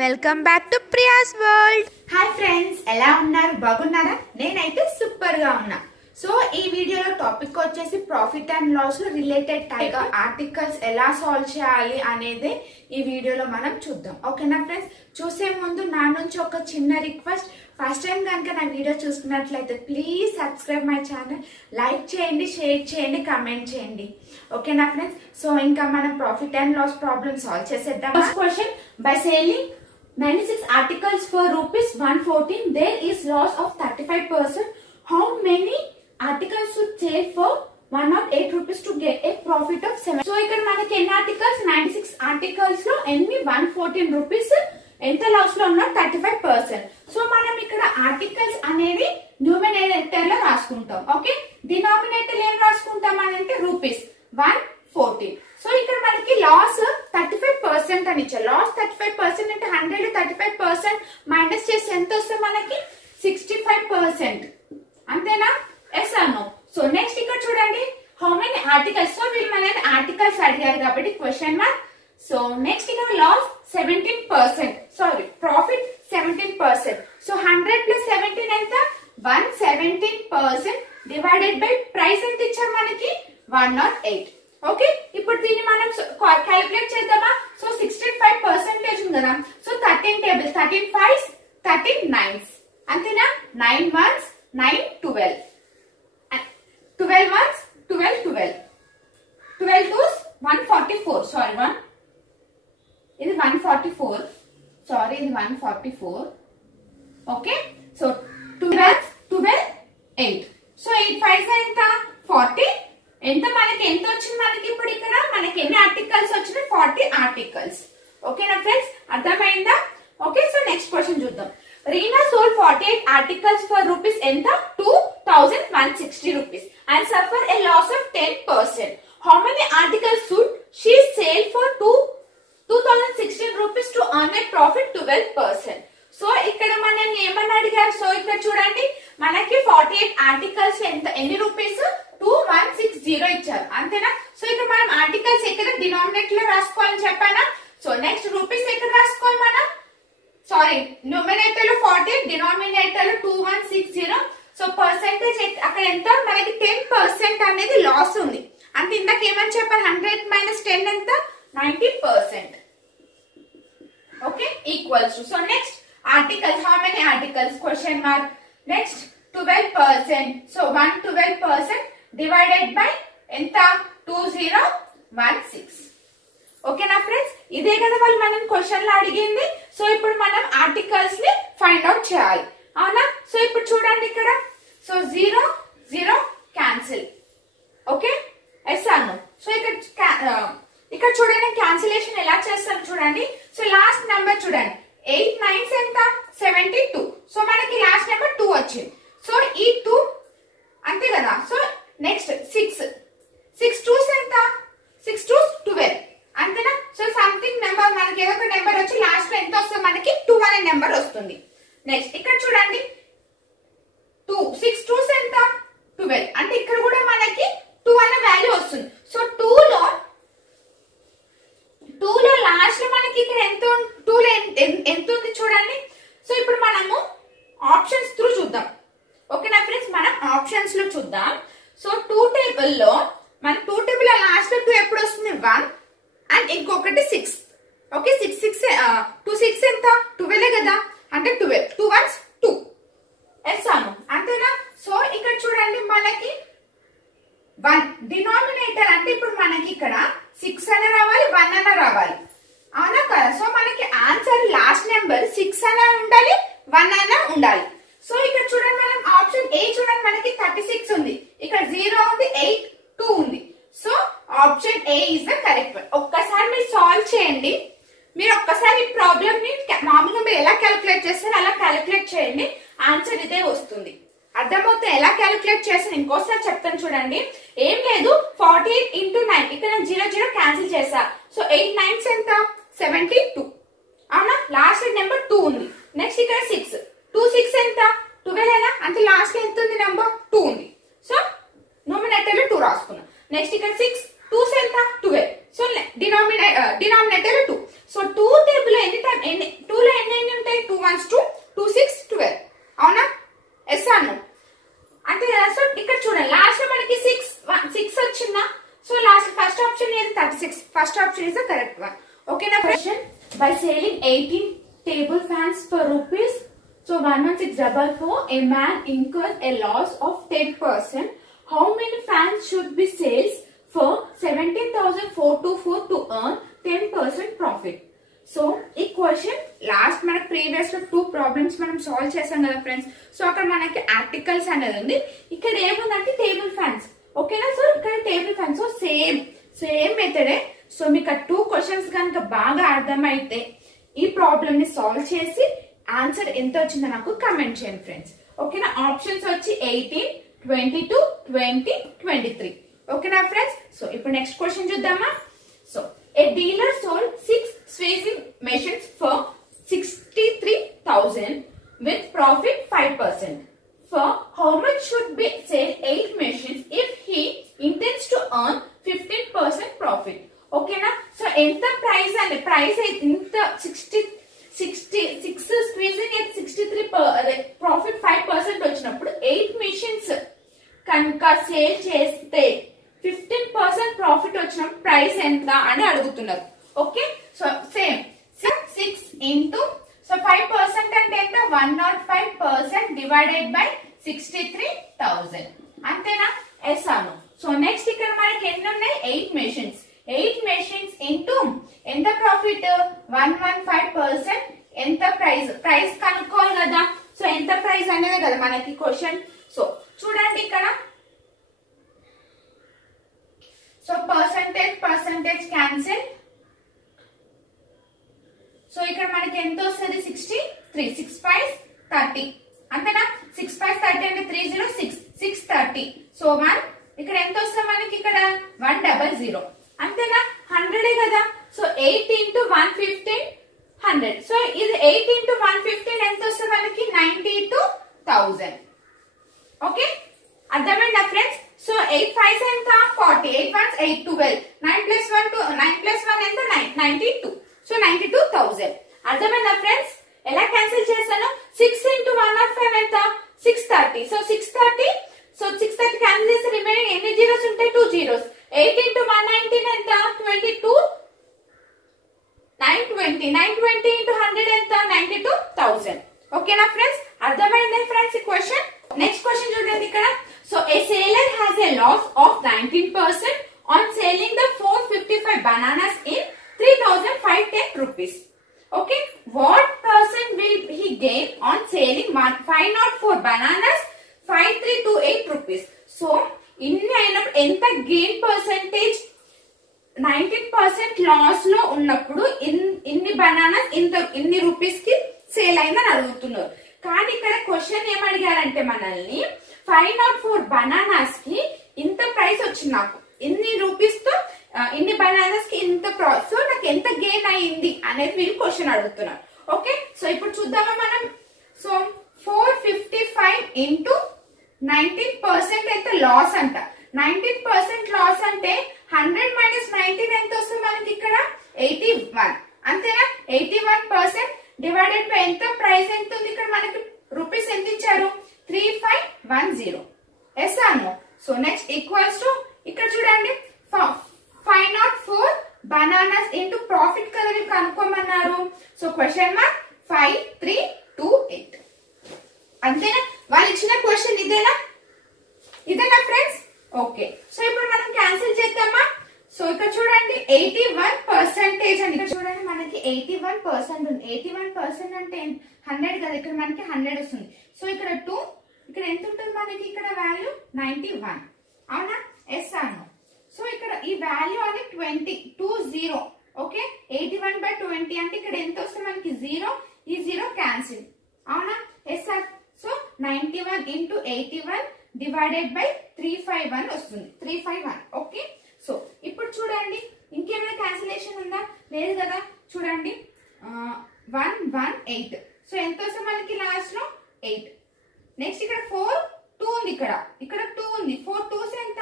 Welcome back to Priya's world. Hi friends, ఎలా ఉన్నారు? బాగున్నారా? నేనైతే సూపర్ గా ఉన్నా. సో ఈ వీడియోలో టాపిక్ వచ్చేసి profit and loss related type articles ఎలా సాల్వ్ చేయాలి అనేది ఈ వీడియోలో మనం చూద్దాం. ఓకేనా ఫ్రెండ్స్? చూసే ముందు నా నుంచి ఒక చిన్న రిక్వెస్ట్, ఫస్ట్ టైం కనుక నా వీడియో చూస్తున్నట్లయితే please subscribe my channel, like చేయండి, షేర్ చేయండి, కమెంట్ చేయండి. ఓకేనా ఫ్రెండ్స్? సో ఇంకా మనం profit and loss problem solve చేసేద్దాం. First question, by selling 96 articles for rupees 114, there is loss of 35%. How many articles should sell for 108 rupees to get a profit of 7? So ఇక్కడ మనకి ఎన్ని articles? 96 articles లో ఎన్ని 114 rupees ఎంత loss లో ఉన్నా 35%. So మనం ఇక్కడ ఆర్టికల్స్ అనేది న్యూమినేటర్ లో రాసుకుంటాం. ఓకే, డినామినేటర్ ఏం రాసుకుంటాం అంటే రూపీస్ 114. సో ఇక్కడ మనకి లాస్ 35% అని ఇచ్చారు. లాస్ 35% అంటే 100 35% మైనస్ చేసి ఎంత వస్తుంది మనకి? 65%. అంతేనా? Yes or no? So next ఇక్కడ చూడండి, హౌ మెనీ ఆర్టికల్స్. సో వీళ్ళు మనకి ఆర్టికల్స్ అడిగారు కాబట్టి క్వశ్చన్ మార్క్. సో నెక్స్ట్ ఇక్కడ loss 17%, sorry profit 17%. So 100 plus 17 ఎంత? 117% డివైడెడ్ బై ప్రైస్ ఎంత ఇచ్చారు మనకి? 108. ఓకే, ఇప్పుడు దీన్ని మనం క్యాలిక్యులేట్ చేద్దామా? సో 65% ఉంది కదా. సో 13 టేబుల్స్, 13 5s 13 9s, అంతేనా? 9 1s 9 12, 12 1s 12 12, 12 2s 144, సారీ 1 ఇది 144, సారీ ఇది 144. Okay, so 12 12 8. సో 8 5s ఎంత? 40. ఎంత మనకి ఎంత వచ్చింది మనకి? ఇప్పుడు ఇక్కడ మనకి ఎన్ని ఆర్టికల్స్ వచ్చినాయి? 40 ఆర్టికల్స్. ఓకేనా ఫ్రెండ్స్? అర్థమైందా? ఓకే, సో నెక్స్ట్ క్వశ్చన్ చూద్దాం. Reena sold 48 articles for rupees ఎంత? 2160 rupees and suffer a loss of 10%. How many articles should she sell for 2016 rupees to earn a profit 12%. So ఇక్కడ మనల్ని ఏమని అడిగారు? సో ఇక్కడ చూడండి, మనకి 48 ఆర్టికల్స్ ఎంత, ఎన్ని రూపీస్? 2160 ఇచ్చారు, అంతేనా? సో ఇక్కడ మనం ఆర్టికల్స్ ఎక్కడ డినామినేటర్ లో రాసుకోవాలని చెప్పానా? సో నెక్స్ట్ రూపీస్ ఎక్కడ రాసుకోవాలి మనం? సారీ, న్యూమినేటర్ లో 40, డినామినేటర్ లో 2160. సో పర్సెంటేజ్ అక్కడ ఎంత? మనకి 10% అనేది లాస్ ఉంది. అంటే ఇందాక ఏమని చెప్పాలి? 100 మైనస్ 10 ఎంత? 90%. Okay, equals to. So next articles, how many articles? Question mark. Next 12%. So 112% divided by ఎంత? 2016. ఓకేనా ఫ్రెండ్స్? ఇదే కదా వాళ్ళు మనం క్వశ్చన్ లో అడిగింది. సో ఇప్పుడు మనం ఆర్టికల్స్ ని ఫైండ్ అవుట్ చేయాలి, అవునా? సో ఇప్పుడు చూడండి ఇక్కడ, so 0 0 cancel. Okay, yes Anu. So ఇక్కడ చూడండి క్యాన్సిలేషన్ ఎలా చేస్తాను చూడండి. సో లాస్ట్ నెంబర్ చూడండి, 8 9s ఎంత? 72. సో మనకి లాస్ట్ నెంబర్ 2 వచ్చింది. సో ఈ 2 అంతే కదా. సో నెక్స్ట్ 6 2s ఎంత? 6 2s 12, అంతేనా? సో సంథింగ్ నెంబర్ మనకి ఏదో ఒక నెంబర్ వచ్చి లాస్ట్ లో ఎంత వస్తుంది మనకి? 2 అనే నెంబర్ వస్తుంది. నెక్స్ట్ ఇక్కడ చూడండి, 6 2s ఎంత? 12, అంటే ఇక్కడ కూడా మనకి 2 అనే వాల్యూ వస్తుంది. సో 2 లో లాస్ట్ లో మనకి ఇక్కడ ఎంత? 2 లో ఎంత ఉంది చూడండి. సో ఇప్పుడు మనము ఆప్షన్స్ త్రూ చూద్దాం. ఓకేనా ఫ్రెండ్స్? మనం ఆప్షన్స్ లో చూద్దాం. సో 2 టేబుల్ లో మన 2 టేబుల్ లో లాస్ట్ లో 2 ఎప్పుడు వస్తుంది? 1 అండ్ ఇంకొకటి 6. ఓకే, 6 2 6 ఎంత? 12 కదా, అంటే 12 2 1s 2. ఎస్ అను, అంతేనా? సో ఇక్కడ చూడండి మనకి 1 డినామినేటర్ అంటే ఇప్పుడు మనకి ఇక్కడ 6 అనే రావాలి, 1 అనే రావాలి, అవునా కదా? సో మనకి ఆన్సర్ లాస్ట్ నెంబర్ 6 అనే ఉండాలి, 1 అనే ఉండాలి. సో ఇక్కడ చూడండి మనం ఆప్షన్ ఏ చూడండి, మనకి 36 ఉంది, ఇక్కడ 0 ఉంది, 8 2 ఉంది. So option A is the correct one. ఒక్కసారి మీరు సాల్వ్ చేయండి. మీరు ఒక్కసారి ఈ ప్రాబ్లమ్ ని మామూలుగా మీరు ఎలా క్యాలిక్యులేట్ చేస్తారో అలా క్యాలిక్యులేట్ చేయండి, ఆన్సర్ ఇదే వస్తుంది. అర్థమవుతే ఎలా క్యాలిక్యులేట్ చేస్తాను ఇంకోసారి చెప్తాను చూడండి. ఏం లేదు, 48 into 9, ఇక్కడ 0 0 క్యాన్సిల్ చేసా. సో 8 9s ఎంత? 72, అవునా? లాస్ట్ నెంబర్ 2 ఉంది. నెక్స్ట్ ఇక్కడ 6 2 6 ఎంత? 12, అంటే లాస్ట్ ఎంత ఉంది నెంబర్? 2 ఉంది. సో నోమినేటర్ లో 2 రాసుకున్నాం. నెక్స్ట్ ఇక్కడ 6 2s ఎంత? 12. So denominator 2. సో 2 టేబుల్ ఎన్ని 2 లో option is the correct one. Okay, now question. By selling 18 table fans for rupees, so 11644, a man incurred a loss of 10%. How many fans should be sales for 17,424 to earn 10% profit? So ఈ question last మనకు previous లో 2 problems మనం solve చేసాం కదా friends. So అక్కడ మనకి articles అనేది ఉంది, ఇక్కడ ఏముందంటే టేబుల్ ఫ్యాన్స్. ఓకేనా, సో ఇక్కడ టేబుల్ ఫ్యాన్స్. సో సేమ్ మెథడే. సో మీకు ఆ 2 క్వశ్చన్స్ కనుక బాగా అర్థమైతే ఈ ప్రాబ్లమ్ ని సాల్వ్ చేసి ఆన్సర్ ఎంత వచ్చిందో నాకు కమెంట్ చేయండి ఫ్రెండ్స్. ఓకేనా, ఆప్షన్స్ వచ్చి 18, 22, 20, 23. ఓకేనా ఫ్రెండ్స్. సో ఇప్పుడు నెక్స్ట్ క్వశ్చన్ చూద్దామా. So a dealer sold 6 squeezing machines for 63,000 with profit 5%. For how much should be sell 8 machines if he intends to earn 15% profit? Okay na. So enta price and price inta 66 squeezing at 63 profit 5% వచ్చినప్పుడు 8 machines కనుక sale చేస్తే 15% profit వచ్చిన price ఎంత అని అడుగుతున్నారు. Okay, so same 6 into so 5% అంటే ఎంత 105% divided by 63,000 అంతేనా. ఎస్ అను. సో నెక్స్ట్ ఇక్కడ మనకి ఎన్ని ఉన్నాయి 8 మెషిన్స్. 8 మెషిన్స్ ఇంటూ ఎంత ప్రాఫిట్ 115%. ఎంత ప్రైస్ కనుక్కోవాలి కదా. సో ఎంత ప్రైస్ అనేది కదా మనకి క్వశ్చన్. సో చూడండి ఇక్కడ సో పర్సంటేజ్ క్యాన్సిల్. సో ఇక్కడ మనకి ఎంత వస్తుంది 63. 6 5 30 అంతేనా. 6 5 30 అంటే 306 630. సో 1 ఇక్కడ ఎంత వస్తుంది మనకి ఇక్కడ 100 అంతేనా. 100 కదా. So 8 into 115 100. సో ఇది 8 into 115 ఎంత వస్తుంది మనకి 92,000. ఓకే, అర్థమైందా ఫ్రెండ్స్. సో 8 5 ఎంత 40, 8 1 8 12, 9 plus 1 ఎంత 92. సో 92,000. అర్థమైందా ఫ్రెండ్స్. ఎలా క్యాన్సిల్ చేశాను 6 into 105 ఎంత 630. సో 630 క్యాన్సిల్ చేస్తే రిమైనింగ్ ఎన్ని జీరోస్ ఉంటాయి 2 zeros. 8 into 119 ఎంత 22. 920 into 100 ఎంత 92,000. ఓకేనా ఫ్రెండ్స్, అర్థమైందా ఫ్రెండ్స్ ఈ క్వశ్చన్. నెక్స్ట్ క్వశ్చన్ చూడండి ఇక్కడ. So a seller has a loss of 19% on selling the 455 bananas in 3,510 rupees. Okay, what percent will he gain on selling 504 bananas 5,328 rupees? So ఇన్ని అయినప్పుడు ఎంత గెయిన్ పర్సెంటేజ్ 19% లాస్ లో ఉన్నప్పుడు ఇన్ని bananas ఇన్ని rupees కి సేల్ అయిందని అడుగుతున్నారు. కానీ ఇక్కడ క్వశ్చన్ ఏమడిగారంటే మనల్ని 504 బనానాస్ కి ఇంత ప్రైస్ వచ్చింది, నాకు ఇన్ని రూపీస్ తో ఇన్ని బనానాస్ కి ఇంత సో నాకు ఎంత గెయిన్ అయింది అనేది మీరు క్వశ్చన్ అడుగుతున్నారు. ఓకే, సో ఇప్పుడు చూద్దామా మనం. సో 455 ఇంటూ 19% అయితే లాస్ అంట. 19% లాస్ అంటే 100 minus 19 ఎంత వస్తుంది మనకి ఇక్కడ 81 అంతేనా. 81% డివైడెడ్ బై ఎంత ప్రైస్ ఎంత ఉంది ఇక్కడ మనకి రూపీస్ ఎంత ఇచ్చారు 3510. Yes Anu. So next equals to ఇక్కడ చూడండి 504 బనానాస్ ఇంటూ ప్రాఫిట్ కదా మీరు కనుక్కోమన్నారు. సో క్వశ్చన్ మార్క్ 5328 అంతేనా. వాళ్ళు ఇచ్చిన క్వశ్చన్ ఇదేనా ఫ్రెండ్స్. ఓకే, సో ఇప్పుడు మనం క్యాన్సిల్ చేద్దామా. సో ఇక్కడ చూడండి 81% అని ఇక్కడ చూడండి మనకి 81% ఉంది. 81% అంటే 100 కదా, ఇక్కడ మనకి 100 వస్తుంది. సో ఇక్కడ 2 ఇక్కడ ఎంత ఉంటుంది మనకి ఇక్కడ వాల్యూ 91 అవునా. ఎస్ అను. సో ఇక్కడ ఈ వాల్యూ అని 20. ఓకే, 81/20 అంటే ఇక్కడ ఎంత వస్తుంది మనకి 0. ఈ 0 క్యాన్సిల్ అవునా. Yes sir. So 91 into 81 divided by 351 వస్తుంది 351. ఓకే, సో ఇప్పుడు చూడండి ఇంకేమైనా క్యాన్సిలేషన్ ఉందా, లేదు కదా. చూడండి 118. సో ఎంత వస్తుంది మనకి లాస్ట్ లో 8. నెక్స్ట్ ఇక్కడ 4 2 ఉంది, ఇక్కడ 2 ఉంది. 4 2s ఎంత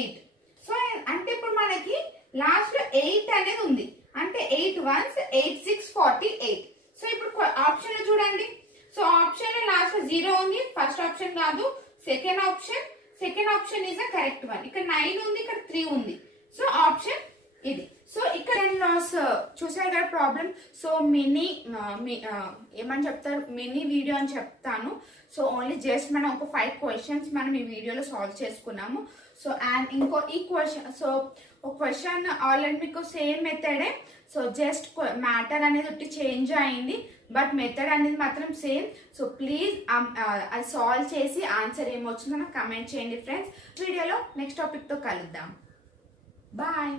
8. సో అంటే ఇప్పుడు మనకి లాస్ట్ లో 8 అనేది ఉంది అంటే 8 1s 8 6 48. సో ఇప్పుడు ఆప్షన్ లో చూడండి. సో ఆప్షన్ లో లాస్ట్ లో 0 ఉంది, ఫస్ట్ ఆప్షన్ కాదు, second option is the correct one. ఇక్కడ 9 ఉంది, ఇక్కడ 3 ఉంది. సో ఆప్షన్ ఇది. సో ఇక్కడ చూసారు కదా ప్రాబ్లం. సో మినీ ఏమని చెప్తారు, మినీ వీడియో అని చెప్తాను. సో ఓన్లీ జస్ట్ మనం ఒక 5 క్వశ్చన్స్ మనం ఈ వీడియోలో సాల్వ్ చేసుకున్నాము. సో అండ్ ఇంకో ఈ క్వశ్చన్, సో ఒక క్వశ్చన్ ఆల్రెడీ మీకు సేమ్ మెథడే. సో జస్ట్ మ్యాటర్ అనేది ఒకటి చేంజ్ అయింది, బట్ మెథడ్ అనేది మాత్రం సేమ్. సో ప్లీజ్ అది సాల్వ్ చేసి ఆన్సర్ ఏమొచ్చిందో నాకు కమెంట్ చేయండి ఫ్రెండ్స్. వీడియోలో నెక్స్ట్ టాపిక్తో కలుద్దాం. బాయ్.